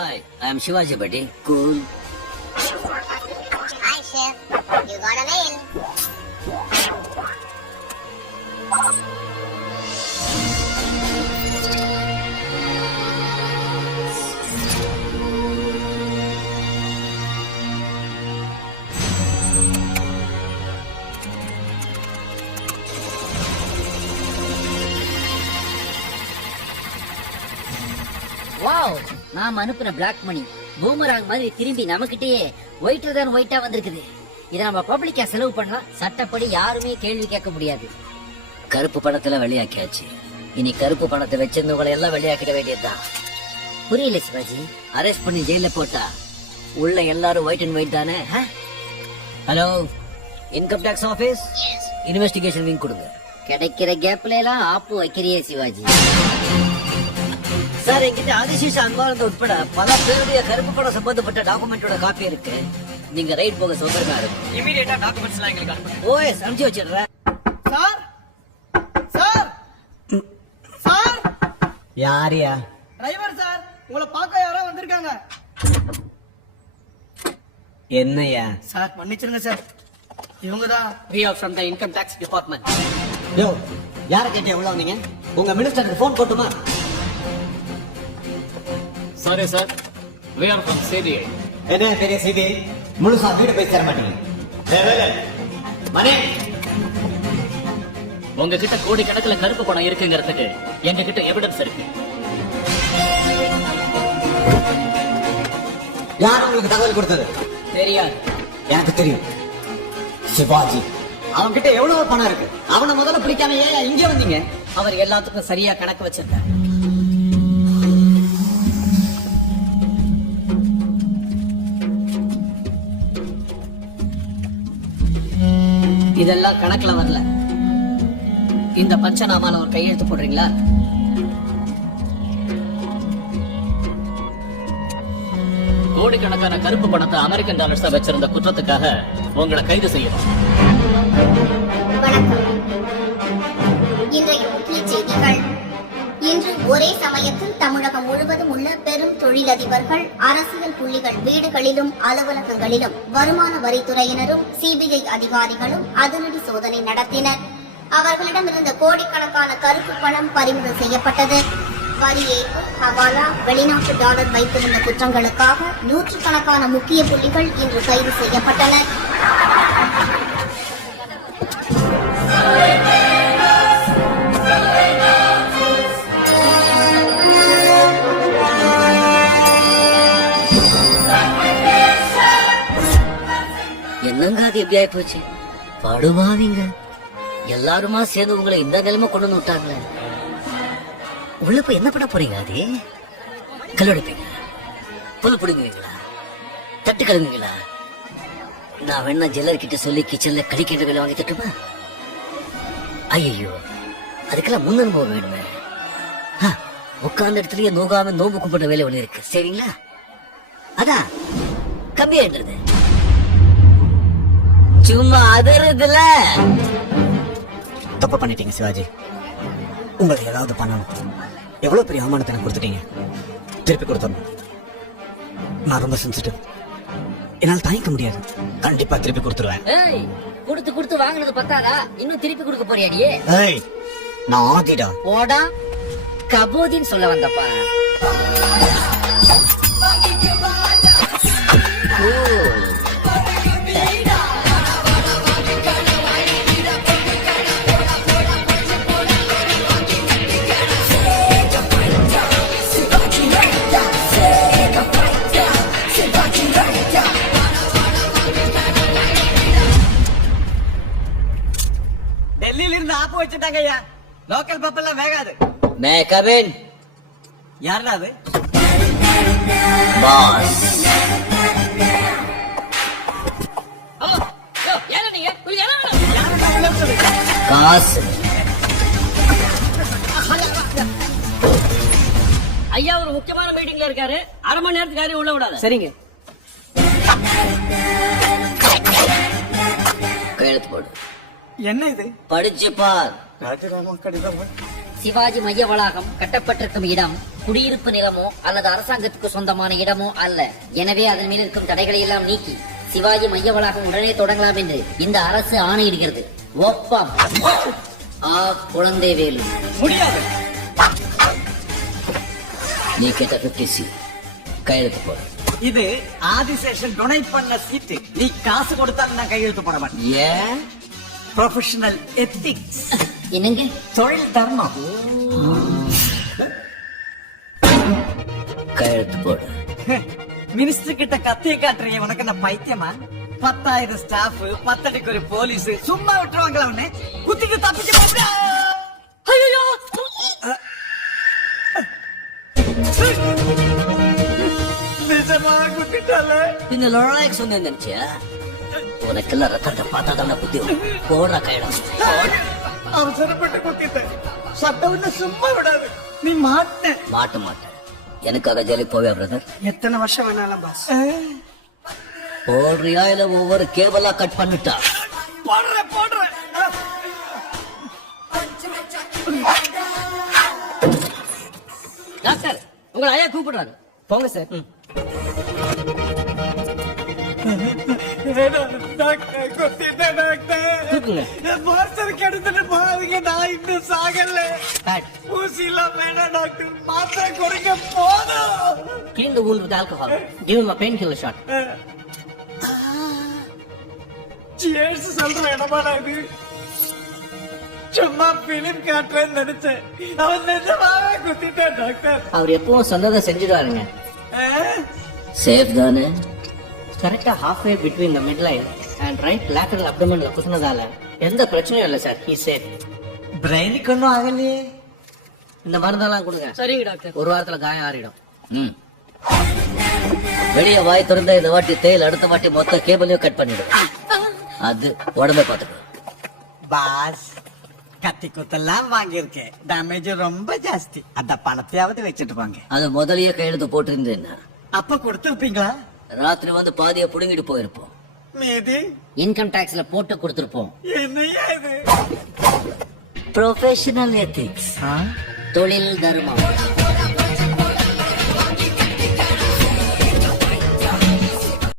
Hi, I am Shivaji Bhatti. Cool. Hi, Chef. You got a mail. Wow, நாம அனுப்புன black money boomerang மாதிரி திரும்பி நமக்கிட்டே ஒயிட்டர் தான் ஒயிட்டா வந்திருக்குது. இதை நம்ம பப்ளிக்கா செலவு பண்ணலாம், சட்டப்படி யாருமே கேள்வி கேட்க முடியாது. கருப்பு பணத்துல வெளியாக்கியாச்சு. இனி கருப்பு பணத்தை வச்சிருந்தவங்களை எல்லாம் வெளியாக்கிட வேண்டியதுதான். புரியல சிவாஜி. அரெஸ்ட் பண்ணி ஜெயில போட்டா உள்ள எல்லாரும் ஒயிட் அண்ட் ஒயிட் தானே? Hello, income tax office, investigation wing கொடுங்க. கிடைக்கிற கேப்ல எல்லாம் ஆப்பு வைக்கிறியே சிவாஜி. சார், என்கிட்ட ஆதிசேஷ அன்பானந்த உட்பட பல பேருடைய கருப்பு பணம் சம்பந்தப்பட்ட டாக்குமெண்டோட காப்பி இருக்கு. நீங்க ரைட் போக சௌகரியமா இருக்கும். இமிடியேட்டா டாக்குமெண்ட்ஸ் எல்லாம் எங்களுக்கு அனுப்புங்க. ஓஎஸ் அனுப்பிச்சு வச்சிடுறேன். சார் சார் சார், யாரியா? டிரைவர் சார், உங்களை பார்க்க யாரோ வந்திருக்காங்க. என்னையா? சார் மன்னிச்சிருங்க சார், இவங்க தான் we are from the income tax department. யோ, யார கேட்டே உள்ள வந்தீங்க? உங்க மினிஸ்டருக்கு போன் போட்டுமா? Sorry sir, we are from CBI. என்ன பெரிய சிடி? முழுசா வீடு போய் தர மாட்டீங்க. மணி, உங்ககிட்ட கோடி கணக்குல கருப்பு பணம் இருக்குங்கிறதுக்கு எங்க கிட்ட எவிடன்ஸ் இருக்கு. யார் உங்களுக்கு தகவல் கொடுத்தது? தெரியாது. எனக்கு தெரியும். சிவாஜி. அவன் கிட்ட எவ்வளவு பணம் இருக்கு? அவனை முதல்ல பிடிக்காம ஏன் இங்கே வந்தீங்க? அவர் எல்லாத்துக்கும் சரியா கணக்கு வச்சிருந்தார். இதெல்லாம் கணக்குல வரல. இந்த பஞ்சநாமால ஒரு கையெழுத்து போடுறீங்களா? கோடிக்கணக்கான கருப்பு பணத்தை அமெரிக்கன் டாலர்ஸா வச்சிருந்த குற்றத்துக்காக உங்களை கைது செய்யணும். வணக்கம். இன்றைய முக்கிய செய்திகள். இன்று ஒரே சமயத்தில் தமிழகம் முழுவதும் உள்ள பெரும் தொழிலதிபர்கள், அரசியல் புள்ளிகள் வீடுகளிலும் அலுவலகங்களிலும் வருமான வரித்துறையினரும் சிபிஐ அதிகாரிகளும் அதிரடி சோதனை நடத்தினர். அவர்களிடமிருந்த கோடிக்கணக்கான கருப்பு பணம் பறிமுதல் செய்யப்பட்டது. வரி ஏய்ப்பு, ஹவாலா, வெளிநாட்டு டாலர் வைத்திருந்த குற்றங்களுக்காக நூற்றுக்கணக்கான முக்கிய புள்ளிகள் இன்று கைது செய்யப்பட்டனர். என்னங்க அது எப்படி ஆயி போச்சு? படுவாவீங்க எல்லாருமா சேர்ந்து உங்களை இந்த நிலைமை கொண்டு வந்து விட்டாங்களே. உள்ள போய் என்ன பண்ண போறீங்க? அது கல்லடிப்பீங்க, புல் பிடுங்குவீங்களா, தட்டு கழுங்குவீங்களா? நான் வேணா ஜெல்லர் கிட்ட சொல்லி கிச்சன்ல கடிக்கின்ற வேலை வாங்கி தட்டுமா? ஐயோ, அதுக்கெல்லாம் முன் அனுபவம் வேணுமே. உட்கார்ந்த இடத்துலயே நோகாம நோம்பு கும்பிட்ட வேலை ஒண்ணு இருக்கு, சரிங்களா? அதான் கம்மியாடுறது, சும்மா அதறதுல. தப்பு பண்ணிட்டீங்க சிவாஜி. உங்களுக்கு ஏதாவது பண்ணணும். எவ்வளவு பெரிய அவமானத்தை எனக்கு கொடுத்துட்டீங்க. திருப்பி கொடுத்தணும். நான் ரொம்ப சென்சிட்டிவ், என்னால் தாங்கிக்க முடியாது. கண்டிப்பா திருப்பி கொடுத்துருவேன். ஏய், கொடுத்து கொடுத்து வாங்கினது பத்தாதா? இன்னும் திருப்பி கொடுக்க போறியாடியே? ஏய், நான் ஆதிடா. போடா, கபோதின்னு சொல்ல வந்தப்பா. டெல்லியில இருந்து ஆப்பு வச்சுட்டாங்க ஐயா. லோக்கல் பப்பெல்லாம் வேகாது. மே கவின். யாருடா அது? பாஸ். காசு. ஐயா ஒரு முக்கியமான மீட்டிங்ல இருக்காரு, அரை மணி நேரத்துக்கு யாரையும் உள்ள விடாத. சரிங்க. கையெழுத்து போடு. என்ன இது? படிச்சு பார். ராஜராம கடிதம் சிவாஜி மைய வளாகம் கட்டப்பட்டிருக்கும் இடம் குடியிருப்பு நிலமோ அல்லது அரசாங்கத்துக்கு சொந்தமான இடமோ அல்ல. எனவே அதன் மேல் இருக்கும் தடைகளை எல்லாம் நீக்கி சிவாஜி மைய வளாகம் உடனே தொடங்கலாம் என்று இந்த அரசு ஆணையிடுகிறது. ஒப்பம் ஆ குழந்தை வேலு. முடியாது. நீ கேட்ட 50C கையெழுத்து போடு. இது ஆதிசேஷன் டொனேட் பண்ண சீட்டு. நீ காசு கொடுத்தா நான் கையெழுத்து போட மாட்டேன். ஏன்? ப்ரொஃபஷனல் எத்திக்ஸ், என்னங்க? தொழில் தர்மம். கையெழுத்து போடு. மினிஸ்டர் கிட்ட கத்திய காட்டுறீங்க, உனக்கு என்ன பைத்தியமா? 10,000 ஸ்டாஃப், 10 அடிக்கு ஒரு போலீஸ், சும்மா விட்டுருவாங்களா உன்னை? குத்திட்டு தப்பிச்சு போங்க. ஐயோ, நிஜமா குத்திட்டால? பின்ன லொழாய்க்கு சொன்னேன் நினைச்சியா? உனக்கெல்லாம் ரத்தத்தை பார்த்தா தானே புத்தி வரும். போடுற கையெழுத்து. அவசரப்பட்டு குத்திட்டேன். சட்டம்னு சும்மா விடாது. நீ மாட்ட மாட்டேன். எனக்காக ஜெயிலுக்கு போவியா பிரதர்? எத்தனை வருஷம் வேணாலும் பாஸ். போடுறியா இல்ல ஒவ்வொரு கேபிளா கட் பண்ணிட்டா? போடுற டாக்டர், உங்களை ஐயா கூப்பிடுறாரு. போங்க சார். தூக்குங்க. மாஸ்டருக்கு எடுத்துட்டு போகாதீங்க, நான் இன்னும் சாகல. Bad. ஊசி எல்லாம் வேணாம் டாக்டர், மாத்திரை குறைக்க போதும். Clean the wound with alcohol. Give him a painkiller shot. Cheers சொல்ற இடமாடா இது? சும்மா பிலிம் காட்டுறேன்னு நினைச்சேன். அவன் நிஜமாவே குத்திட்டான் டாக்டர். அவர் எப்பவும் சொன்னதை செஞ்சிடுவாருங்க. சேஃப் தானே? கரெக்டா halfway between the midline and right lateral abdomenல குத்துனதால எந்த பிரச்சனையும் இல்லை சார். He said. பிரெயினுக்கு ஒன்றும் ஆகலையே. இந்த மருந்தெல்லாம் கொடுங்க. சரிங்க டாக்டர். ஒரு வாரத்துல காயம் ஆறிடும். ம். வெளிய வாய் திறந்த இந்த வாட்டி தேயில், அடுத்த வாட்டி மொத்த கேபிளையும் கட் பண்ணிடுவேன். அது உடம்பை பார்த்துக்கோ. பாஸ், கத்தி குத்தெல்லாம் வாங்கியிருக்கேன், டேமேஜ் ரொம்ப ஜாஸ்தி. அந்த பணத்தையாவது வச்சுட்டு போங்க. அது முதலையே கையெழுத்து போட்டிருந்தேன்னா அப்ப கொடுத்துருப்பீங்களா? ராத்திரி வந்து பாதியை புடுங்கிட்டு போயிருப்போம். மீதி இன்கம் டாக்ஸ்ல போட்டு கொடுத்திருப்போம். என்னையா இது? Professional ethics. தொழில் தர்மம்.